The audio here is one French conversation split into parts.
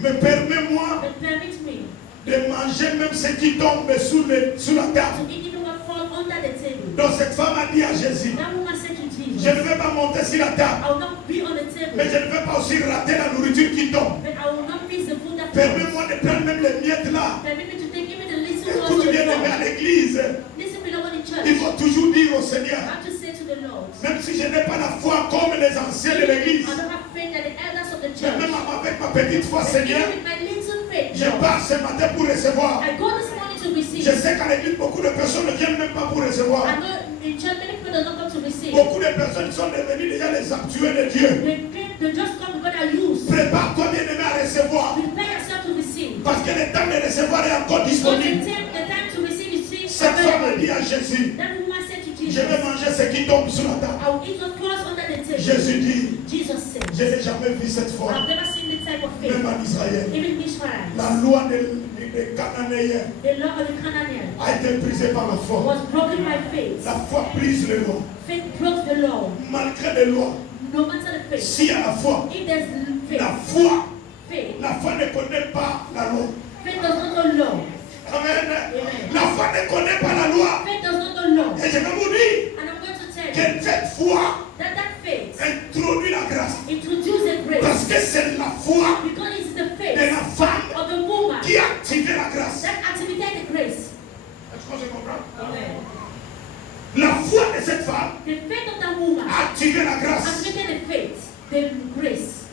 Mais permets-moi But permit me de manger même ce qui tombe sous la table. to eat even what falls under the table. Donc cette femme a dit à Jésus, That woman said to je Jesus, ne vais pas monter sur la table, I will not be on the table, mais je ne vais pas aussi rater la nourriture qui tombe. but I will not miss the food that falls. Permets-moi de prendre même les miettes là. Permit me to take even the little ones Écoute of bien, the aimé, à Lord. l'église, Listen, beloved in church. il faut toujours dire au I Seigneur, have to say to the Lord, même si je n'ai pas la foi comme les anciens de l'église, I don't have faith that the elders of the mais church. même avec ma petite foi, But Seigneur, even with my little faith, je Lord, pars ce matin pour recevoir. I go this morning to receive. Je sais qu'à l'église, beaucoup de personnes ne viennent même pas pour recevoir. I know in church many people do not come to receive. Beaucoup de personnes sont devenues déjà les actuels de Dieu. They just come because they are used. Prépare-toi bien aimé à recevoir. Prepare yourself to receive. Parce que le temps de recevoir est encore Because disponible. the time to receive is still Cette femme a available. dit à Jésus, That woman said to je Jesus, vais manger ce qui tombe sur la table. I will eat what falls under the table. Jésus dit, Jesus said, je n'ai jamais vu cette foi, I've never seen this type of faith. même en Israël. Even Israel, La loi des Cananéens the law of the Canaanites a été brisée par la foi. was broken by faith. La foi brise les lois. Faith broke the law. Malgré les lois, No matter the faith. s'il y a la foi, If there's la faith, foi, la foi ne connaît pas la loi. faith does not know law. Amen. Amen. La foi ne connaît pas la loi. Faith does not know law. Et je vais vous dire And I'm going to tell you que cette foi that faith introduit la grâce. introduces a Parce grace. que c'est la foi Because it's the de faith la femme of the woman qui a activé la grâce. that activated the grace. Est-ce qu'on se comprend? Amen. La foi de cette femme The faith of that woman a activé la grâce. activated the faith, the grace.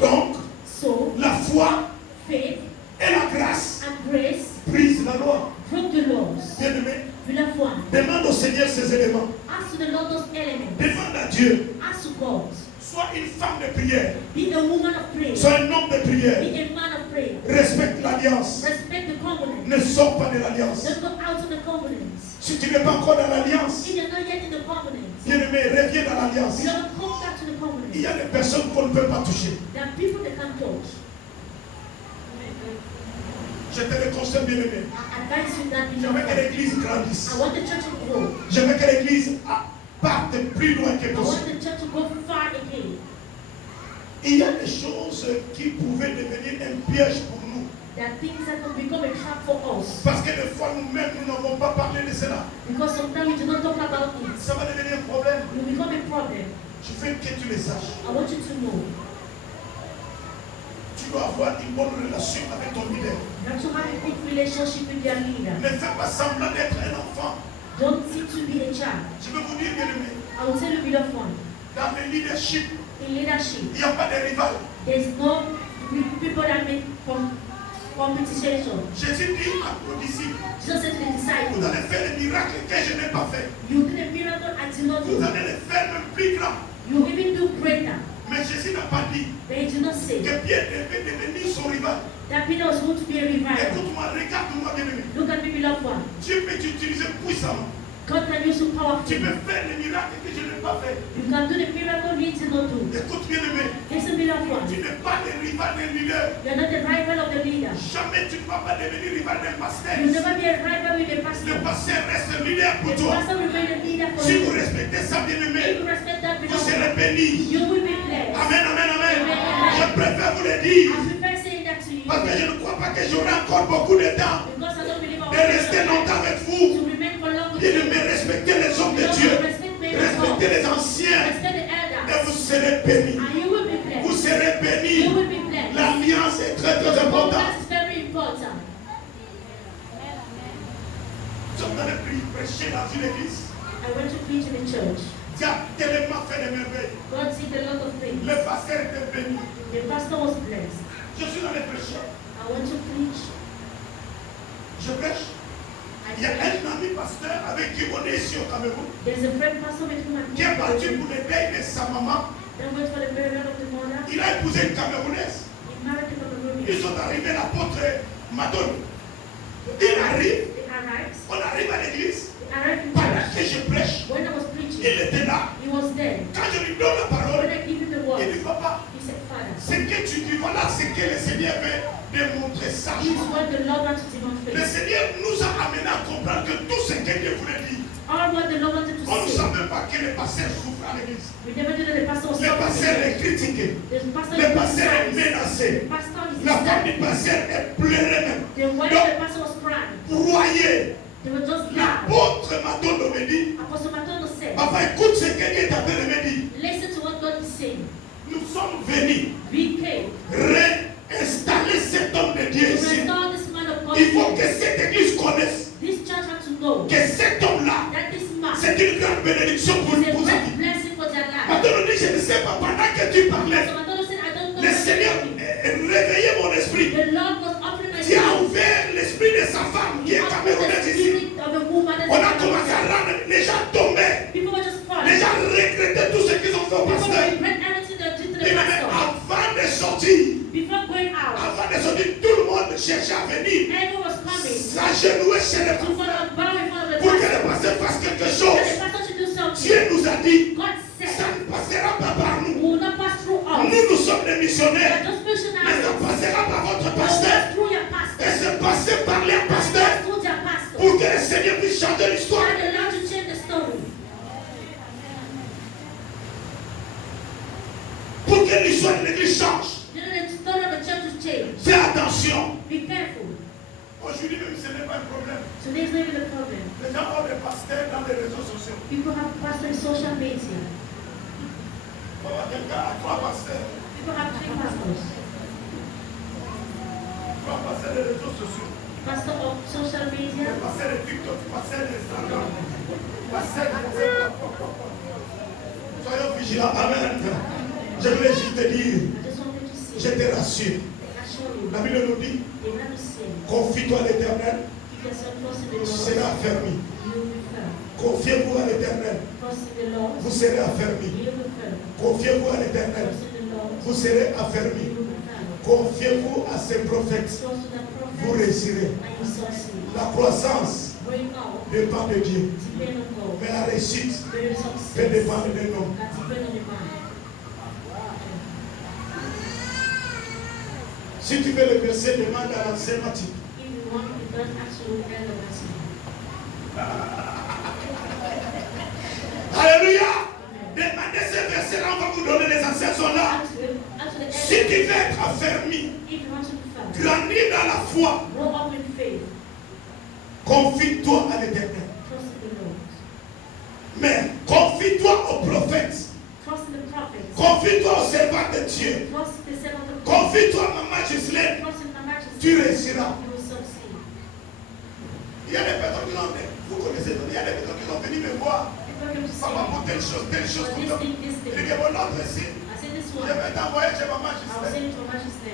Donc, So, la foi faith et la grâce and grace brisent la loi. broke the laws. Bien-aimé, With la foi. demande au Seigneur ces éléments. Ask to the Lord those elements. Demande à Dieu. Ask to God. Sois une femme de prière. Be a woman of prayer. Sois un homme de prière. Be a man of prayer. Respecte l'alliance. Respect the covenant. Ne sors pas de l'alliance. Don't go out of the covenants. Si tu n'es pas encore dans l'alliance, If you're not yet in the covenant, bien-aimé, reviens dans l'alliance. you don't come back to the covenant. Il y a des personnes qu'on ne peut pas toucher. There are people that can't touch. Je te le conseille, bien-aimé. I advise you that you Je veux que l'église grandisse. I want the church to grow. Je veux que l'église parte plus loin que I want possible. the church to go far again. Il y a des choses qui pouvaient devenir un piège pour nous. There are things that can become a trap for us. Parce que des fois, nous-mêmes, nous n'avons pas parlé de cela. Because sometimes we do not talk about it. Ça va devenir un problème. It will become a problem. Je veux que tu le saches. I want you to know Tu dois avoir une bonne relation avec ton leader. that you have a good relationship with your leader. Ne fais pas semblant d'être un enfant. Don't seek to be a child. Je veux vous dire, bien-aimé, I will tell you, beloved one, dans le leadership, in leadership, il n'y a pas de rival. there's no people that make competition. Jésus dit à vos disciples, Jesus said to the vous disciples, allez faire les miracles que je n'ai pas fait. you did a miracle I did not Vous do. allez les faire même plus grands. You even do greater. Mais Jésus n'a pas dit But he did not say que Pierre devait devenir son rival. that Peter was going to be a revival. Écoute-moi, regarde-moi, bien-aimé. Look at me, beloved one. Dieu peut t'utiliser puissamment. God can use you Tu powerfully. peux faire les miracles que je n'ai pas fait. You can do the miracle he did not do. Écoute, bien-aimé, Listen, beloved one. tu n'es pas le rival d'un leader. You are not the rival of the leader. Jamais tu ne vas pas devenir rival d'un pasteur. You will never be a rival with the pastor. Le pasteur reste un leader pour The toi. pastor will be the leader for Si vous you. respectez ça, If bien-aimé, you respect that, vous beloved serez one, bénis. you will be blessed. Amen, amen, amen. Amen. Je préfère vous le dire. I prefer saying that to you Parce que je ne crois pas que j'aurai encore beaucoup de temps because I don't believe I de rester longtemps avec vous. to remain for long with Et de you. me respecter les hommes de Dieu. Respectez les anciens. Respect the Et vous elders. serez bénis. And you will be Vous blessed. serez You bénis. will be blessed. L'alliance est très très The importante. covenant is very important. Nous sommes dans le prêcher dans une église. I went to preach in the church. Dieu a tellement fait des merveilles. God did a lot of things. Le pasteur était béni. The pastor was blessed. Je suis dans le prêcher. I went to preach. Je prêche. Il y a un ami pasteur avec qui on est ici au Cameroun There's a friend pastor with whom I'm qui est parti talking. pour le deuil de sa maman. Then went for the burial of the mother. Il a épousé une Camerounaise. He married a Cameroonian. Ils sont arrivés, l'apôtre Madone. Il arrive, They arrived. on arrive à l'église. They arrived in Pendant church. que je prêche, When I was preaching, il était là. he was there. Quand je lui donne la parole, When I give him the il word, dit papa, he said, Father, ce que tu dis, voilà ce que le Seigneur veut démontrer this is sagement. what the Lord wants to Le demonstrate. Seigneur nous a amené à comprendre que tout ce que Dieu voulait dire, All what the Lord wanted to on ne say. savait pas que le pasteur souffre à l'église. We never knew that the pastor was Le pasteur suffering. écrit critiqué. The pastor Le is pasteur est criticized. menacé. The pastor is La femme du disturbed. pasteur est pleurée même. The wife of the pastor was crying. Broyée. They were just loud. L'apôtre Matondo me dit, Apostle Matondo said, papa, écoute ce que Dieu est en train de me dire. listen to what God is saying. Nous sommes venus We came réinstaller cet homme de Dieu to ici. restore this man of God. Il faut que cette église connaisse This church had to know que cet homme-là, that this man c'est une grande bénédiction pour is a sa great vie. blessing for their life. Matondo dit, je ne sais pas, pendant que tu parlais, So Matondo said, I don't know le what Seigneur to do. réveillait mon esprit. The Lord was opening my Tu as spirit. ouvert l'esprit de sa femme qui est Opened the camerounaise ici. spirit of a woman that's On a commencé à rendre, les gens tombaient. people were just Les falling. gens regrettaient tout ce qu'ils ont fait au People pasteur. regret everything they did to Et the même pastor. avant de sortir, Before going out, tout le monde cherchait à venir everyone was coming s'agenouiller chez le to pasteur bow in front of the pour que le pastor. pasteur fasse quelque And the chose. pastor should do something. Dieu nous a dit, God ça said, ne passera pas par we nous. will not pass through us. Nous sommes des We are missionnaires, just mais ça missionaries. passera par votre We will pasteur. pass through your Et pastor. c'est passé par les Pass pasteurs through their pastor. pour que le Seigneur puisse changer l'histoire. And the Lord to change the story. Pour que l'histoire de l'église change. You know, the story of the church will change. Fais attention. Be careful. Aujourd'hui même, ce n'est pas un problème. Today is not even a problem. Les gens ont des pasteurs dans les réseaux sociaux. People have pastors in social media. On va quelqu'un à 3 pasteurs. People have 3 pastors. 3 pasteurs des réseaux sociaux. Pastor of social media. Pasteur de TikTok, pasteur d'Instagram, pasteur de... Soyons vigilants. Amen. Je voulais juste te dire, I just want you to see. je te rassure. Assure you. La Bible nous dit, The Bible says, confie-toi à l'Éternel, if you are so close to the tu Lord, seras affermi. you will be firm. Confiez-vous à l'Éternel, Trust in the Lord, vous serez you affermi. will be firm. Confiez-vous à l'Éternel, Trust in the Lord, vous serez you affermi. will be firm. Confiez-vous à ces prophètes, Trust in the vous prophet, réussirez. and you succeed. La croissance Going out, dépend de Dieu, depend on God. mais la réussite There is peut success. dépendre de nous. That depend on the man. Si tu veux le verset, demande à l'enseignement type. If you want, you don't actually end the message. Alléluia. Demandez ce verset-là, on va vous donner les anseignants sont là. Actually, Si tu veux être affermi, if you want to be firm, grandir dans la foi, grow up in faith. confie-toi à l'Éternel. Trust in the Lord. Mais confie-toi aux prophètes. Trust in the prophets. Confie-toi aux servants de Dieu. Trust in the servant of God. Confie-toi à Maman Gislaine. Trust in the majesty. Tu réussiras. You will succeed. Il y a des personnes qui ont vous connaissez, il y a des personnes qui sont venues me voir. People come to see Papa, me. pour telle chose, For comme this ça. thing, this Il thing. dit, mon autre ici. I said this Je one. vais t'envoyer chez Maman I will Gislaine. send it to majesty.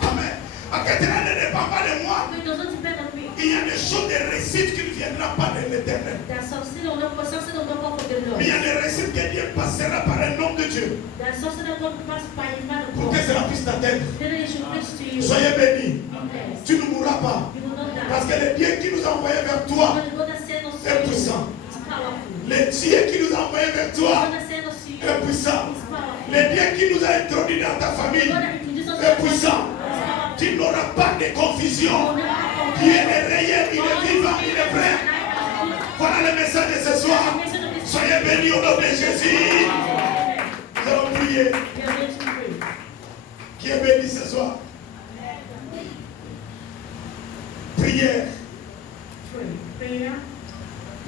Amen. À côté là, ne dépend pas de moi. But it doesn't depend on me. Il y a des choses de réussite qui ne viendront pas de l'Éternel. There's something on the something on the come from the Lord. Mais il y a des réussites que Dieu passera par un homme de Dieu. There's something that God pass by a man of Pour que God. cela puisse t'atteindre. Then it should reach to you. Soyez bénis. Be blessed. Tu ne mourras pas. You will not die. Parce que le Dieu qui nous a envoyés vers toi But the God that sent us to est you puissant. is powerful. Le Dieu qui nous a envoyés vers The toi God that sent us to you est puissant. is powerful. Le Dieu qui nous a introduits dans ta The famille God that introduced us to est the puissant. is powerful. Tu n'auras pas de You confusion. will never have Dieu est réel, il est vivant, il est vrai. Voilà le message de ce soir. Soyez bénis au nom de Jésus. Nous allons prier. We are going to pray. Qui est béni ce soir? Prière, Pray. Prayer,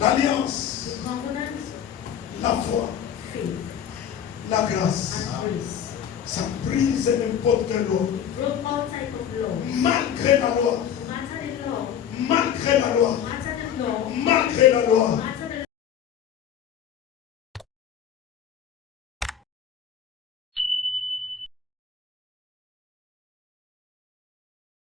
l'alliance, the covenant, la foi, faith, la grâce. and grace. Ça brise n'importe quelle loi. Broke all type of law. Malgré la loi, No matter the law, malgré la loi, no